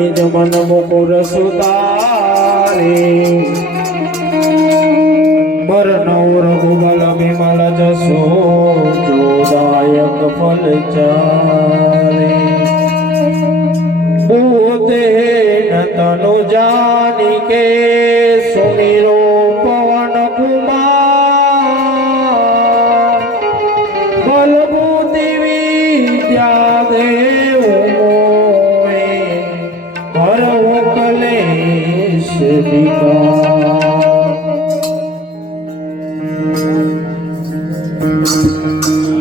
નિજ મન મુકુર સુતારે બરનૌ રઘુબલ વિમલ જસો જોદાયક ફલ ચારે બુદ્ધે તનુ જાનિકે સુમિરો પવન કુમાર બલબુદ્ધિ વિદ્યા દેવ મોએ હરવો કલેશ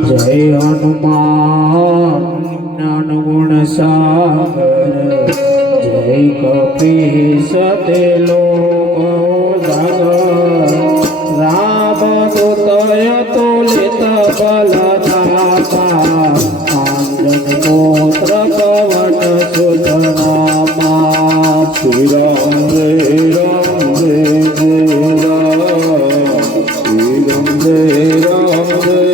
જય હનુમાન જ્ઞાન ગુણ સાગર જય કપીશ તે લોક જાગર રામ દૂતય તુલિત બલ ધામા આંજન પુત્ર પવન સુત નામા શ્રી રામ જય રામ જય જય રામ શ્રી રામ જય રામ જય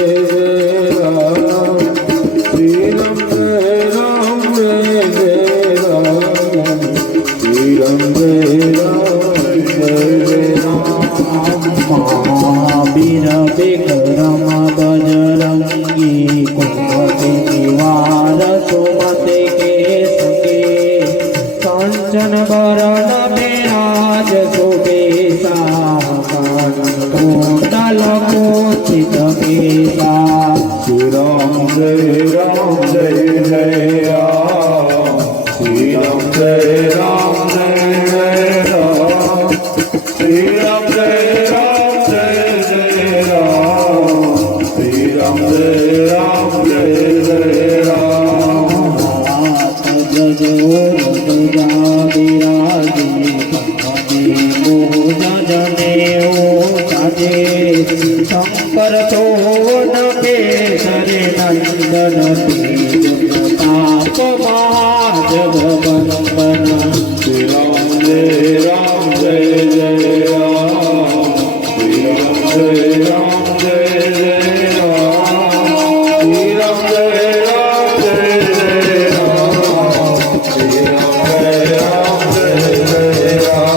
શંકર તો કેસરી નંદન તાપ મહાજગબંદન શ્રી રામ જય રામ જય જય રામ શ્રી રામ જય રામ જય જય રામ શ્રી રામ જય રામ જય જય રામ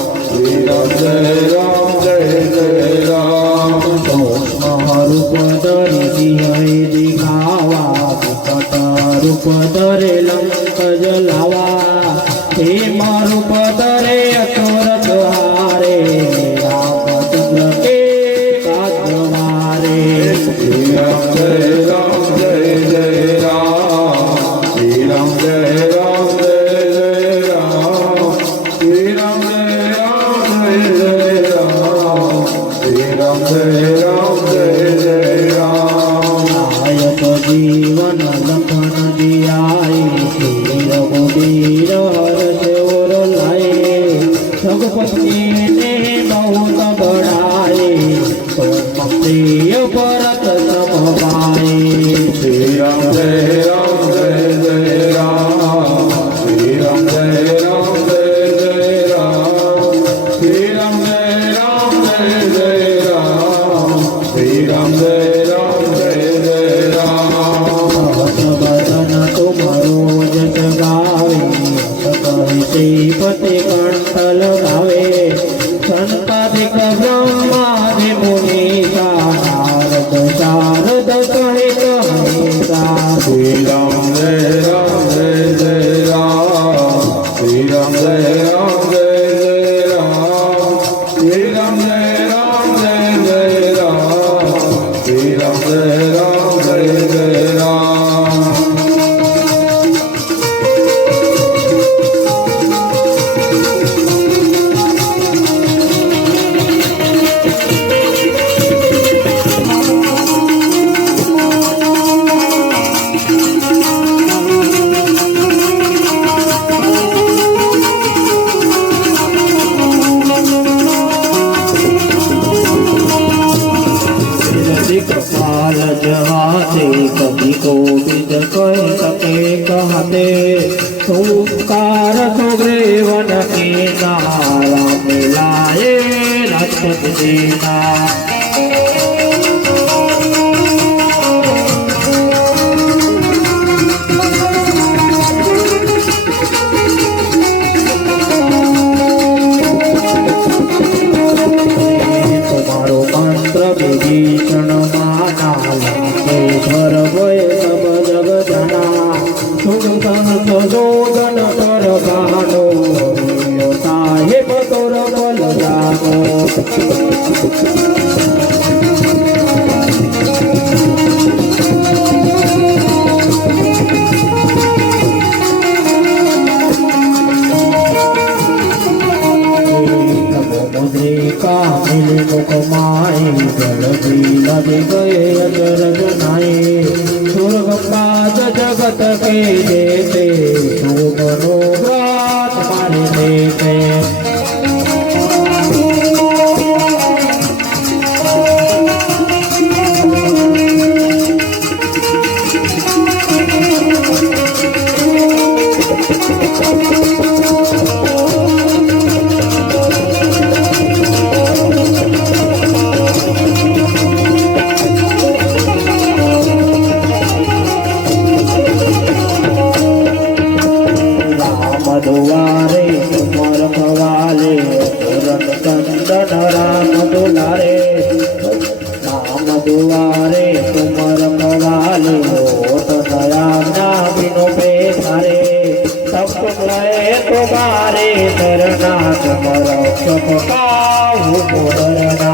શ્રી રામ જય રામ જય જય રામ રૂપધરે લંક જલાવા હે મારું પદરે અસુરત હારે રામચંદ્ર કે કાજવારે શ્રી રામ જય રામ જય જય રામ શ્રી રામ જય રામ જય જય રામ શ્રી રામ જય રામ જય જય રામ શ્રી રામ જય રામ જય જય રામ નાયક જીવન લખન દિયાઈ શ્રી રઘુબીર હર્ષ ઓર લાए रघुपति ने बहुत बढ़ाए तो प्रिय भरत सम पाए श्री राम जय राम जय जय राम श्री राम जय राम जय जय राम श्री राम जय राम जय जय राम श्री राम जय राम जय जय राम बदन तुम्हारो जस गावे श्रीपति कंठ लगावे संताधिक ब्रह्मादि मुनीसा नारद शारद सहित हमेशा श्री राम जय राम जय जय राम श्री राम जय राम जय जय राम श्री राम जय राम जय जय राम श्री राम जय राम जय जय राम कपाल जहाते कभी को बिद कह सके कहते तुमकार सुग्रीवन के नारा मिलाए रक्षक देना विभीषण माना लंकेश्वर भय सब जग जना सुदर्शन सुशोधन कर गानो साहिब तोर बल जानो मुख माए जल नदी गए अजरज नाए स्वर्ग जगत के देते मनोव्रत मारे देते दुआरे तुमर खवाले चरण कंदन राम दुलारे राम दुआरे तुमर खवाले होत दया बिनु बेसारे सब लय तुम्हारे धरना तुमर सपकाहु मोरना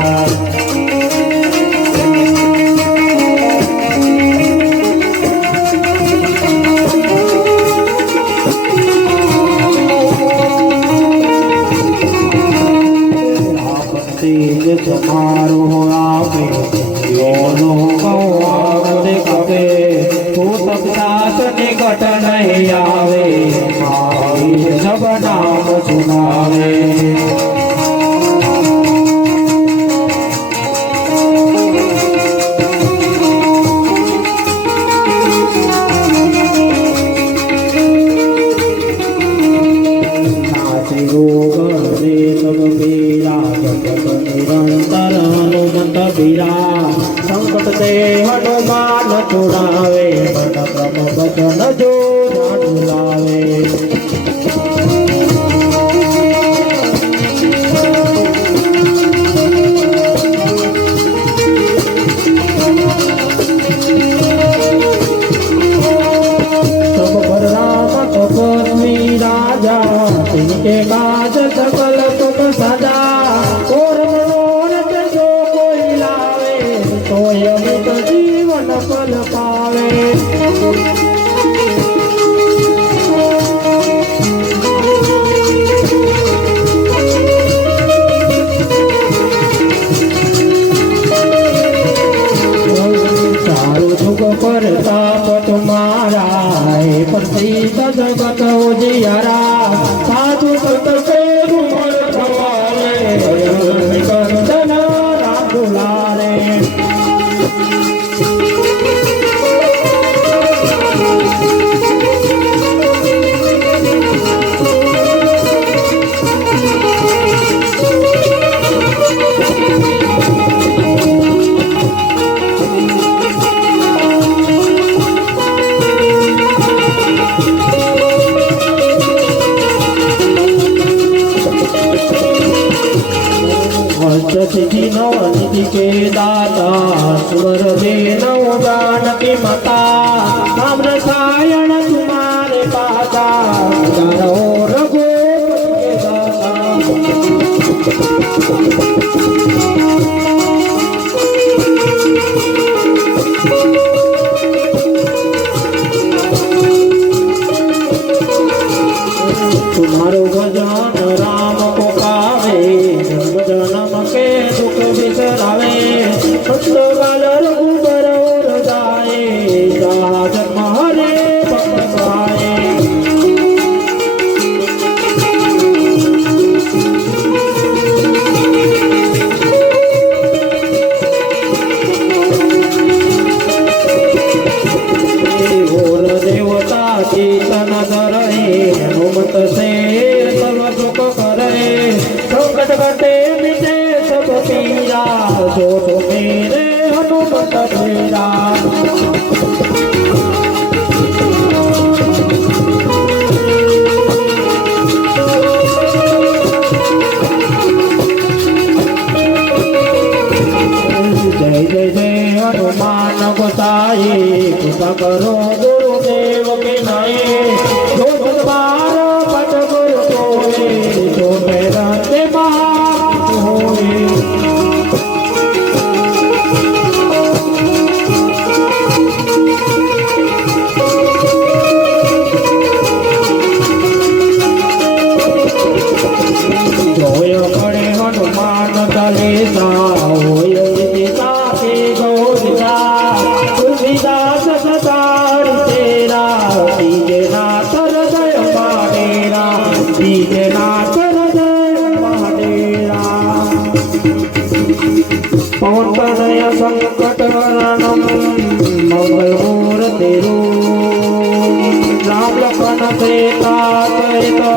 समारोह आवे दोनों गौआवत कवे तो सब दास निकट नहीं आवे आई सब नाम सुनावे निरंतर हनुमंत बीरा संकट से हनुमान छुड़ावे मन क्रम वचन जो झुलावे सब पर राम तपस्वी राजा तिनके काज सकल तुम सजा अमित जीवन फल पावे चारु जुग पर ताप तुम्हारा पति जगत उजियारा साधु संत के तुमर खवाले कंदन राम दुलारे सिद्धि निधि के दाता स्वर देनौ जानकी माता ताम्र सायण तुम्हारे पाता रघुपति के दाता तुम्हारो भजन राम को पावे जन्म के दुख बिसरावे रघुबर जाए રામ જય જય જય હનુમાન ગોસાઈ કૃપા કરો ગુરુદેવ કે નાય જો દરબાર પટ ગુરુ તોય જો મેરા તે મહા હોય જોય પડે હનુમાન ચાલીસા હોય સીતા કે ગૌરીતા તુલસીદાસ સતાર તેરા દીજે નાથ હૃદય માડેરા દીજે નાથ હૃદય માડેરા પવન તનય સંકટ હરણમ મંગલ મૂર્તિ રૂપ રામ લખન સીતા ચરિત